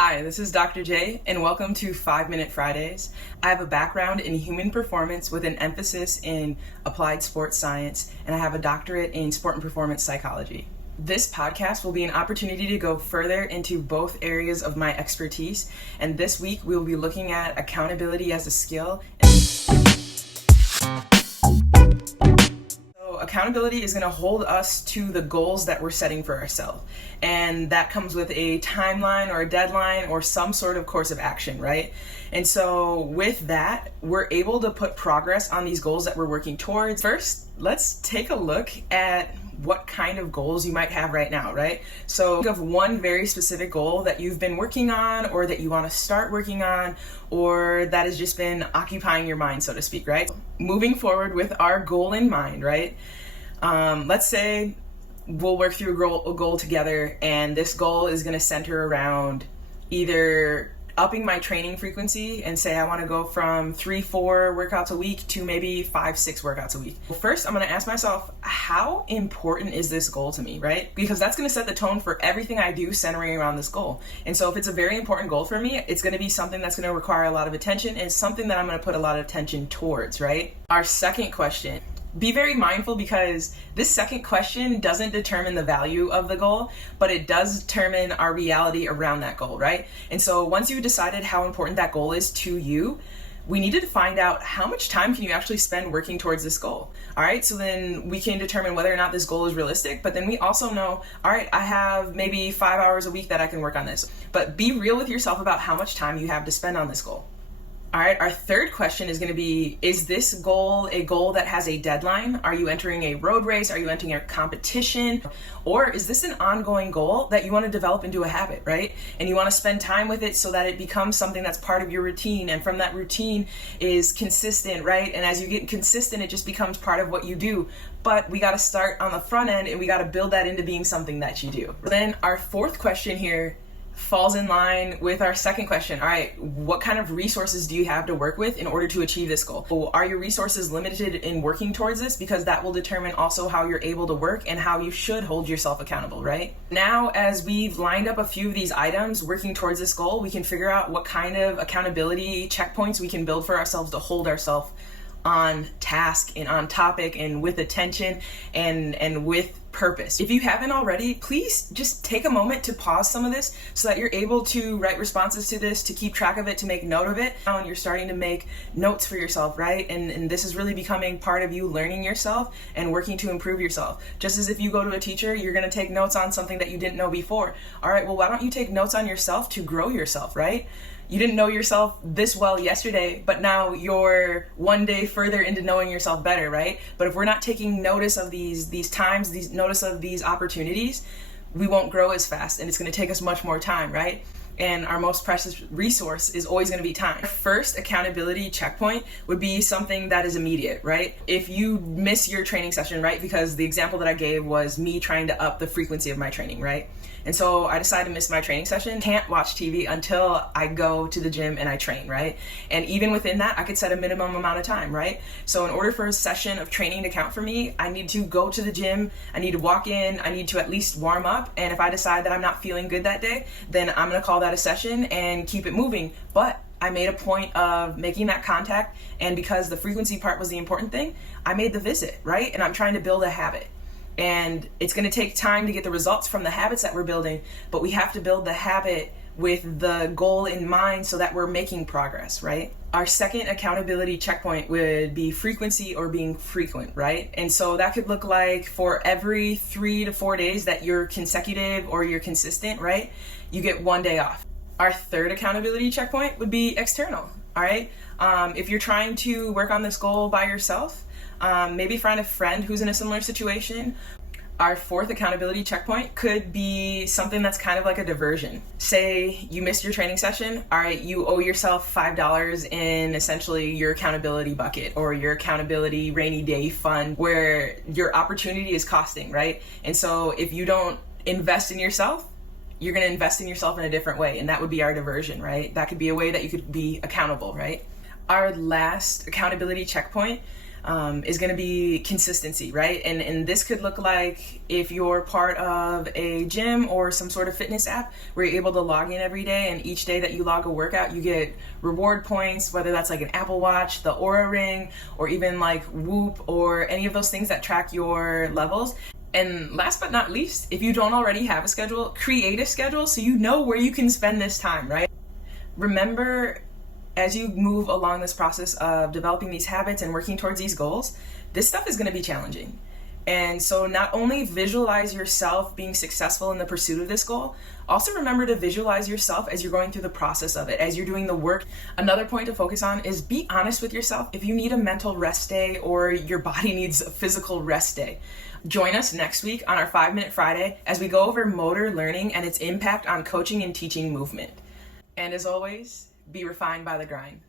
Hi, this is Dr. J, and welcome to 5 Minute Fridays. I have a background in human performance with an emphasis in applied sports science, and I have a doctorate in sport and performance psychology. This podcast will be an opportunity to go further into both areas of my expertise, and this week we will be looking at accountability as a skill. Accountability is going to hold us to the goals that we're setting for ourselves. And that comes with a timeline or a deadline or some sort of course of action, right? And so with that, we're able to put progress on these goals that we're working towards. First, let's take a look at what kind of goals you might have right now, right? So think of one very specific goal that you've been working on or that you want to start working on or that has just been occupying your mind, so to speak, right? Moving forward with our goal in mind, right? Let's say we'll work through a goal together, and this goal is going to center around either upping my training frequency and say I want to go from 3-4 workouts a week to maybe 5-6 workouts a week. First, I'm going to ask myself, how important is this goal to me, right? Because that's going to set the tone for everything I do centering around this goal. And so if it's a very important goal for me, it's going to be something that's going to require a lot of attention, and it's something that I'm going to put a lot of attention towards, right? Our second question. Be very mindful, because this second question doesn't determine the value of the goal, but it does determine our reality around that goal, right? And so once you've decided how important that goal is to you, we needed to find out how much time can you actually spend working towards this goal. All right, so then we can determine whether or not this goal is realistic, but then we also know, all right, I have maybe 5 hours a week that I can work on this. But be real with yourself about how much time you have to spend on this goal. All right, our third question is going to be, is this goal a goal that has a deadline? Are you entering a road race? Are you entering a competition? Or is this an ongoing goal that you want to develop into a habit, right? And you want to spend time with it so that it becomes something that's part of your routine, and from that routine is consistent, right? And as you get consistent, it just becomes part of what you do. But we got to start on the front end, and we got to build that into being something that you do. Then our fourth question here falls in line with our second question. All right, what kind of resources do you have to work with in order to achieve this goal? Well, are your resources limited in working towards this? Because that will determine also how you're able to work and how you should hold yourself accountable, right? Now, as we've lined up a few of these items working towards this goal, we can figure out what kind of accountability checkpoints we can build for ourselves to hold ourselves on task and on topic and with attention and with purpose. If you haven't already, please just take a moment to pause some of this so that you're able to write responses to this, to keep track of it, to make note of it. Now you're starting to make notes for yourself, right? And this is really becoming part of you learning yourself and working to improve yourself. Just as if you go to a teacher, you're going to take notes on something that you didn't know before. All right, well, why don't you take notes on yourself to grow yourself, right? You didn't know yourself this well yesterday, but now you're one day further into knowing yourself better, right? But if we're not taking notice of these notice of these opportunities, we won't grow as fast, and it's going to take us much more time, right? And our most precious resource is always going to be time. First accountability checkpoint would be something that is immediate, right? If you miss your training session, right? Because the example that I gave was me trying to up the frequency of my training, right? And so I decided to miss my training session. Can't watch TV until I go to the gym and I train, right? And even within that, I could set a minimum amount of time, right? So in order for a session of training to count for me, I need to go to the gym, I need to walk in, I need to at least warm up. And if I decide that I'm not feeling good that day, then I'm gonna call that a session and keep it moving. But I made a point of making that contact, and because the frequency part was the important thing, I made the visit, right? And I'm trying to build a habit. And it's going to take time to get the results from the habits that we're building, but we have to build the habit with the goal in mind so that we're making progress, right? Our second accountability checkpoint would be frequency or being frequent, right? And so that could look like for every 3 to 4 days that you're consecutive or you're consistent, right? You get 1 day off. Our third accountability checkpoint would be external, all right? If you're trying to work on this goal by yourself, maybe find a friend who's in a similar situation. Our fourth accountability checkpoint could be something that's kind of like a diversion. Say you missed your training session. All right, you owe yourself $5 in essentially your accountability bucket or your accountability rainy day fund where your opportunity is costing, right? And so if you don't invest in yourself, you're going to invest in yourself in a different way. And that would be our diversion, right? That could be a way that you could be accountable, right? Our last accountability checkpoint is going to be consistency, right? And this could look like if you're part of a gym or some sort of fitness app where you're able to log in every day, and each day that you log a workout, you get reward points, whether that's like an Apple Watch, the Aura Ring, or even like Whoop, or any of those things that track your levels. And last but not least, if you don't already have a schedule, create a schedule so you know where you can spend this time, right? Remember, as you move along this process of developing these habits and working towards these goals, this stuff is going to be challenging. And so not only visualize yourself being successful in the pursuit of this goal, also remember to visualize yourself as you're going through the process of it, as you're doing the work. Another point to focus on is be honest with yourself if you need a mental rest day or your body needs a physical rest day. Join us next week on our 5-Minute Friday as we go over motor learning and its impact on coaching and teaching movement. And as always, be refined by the grind.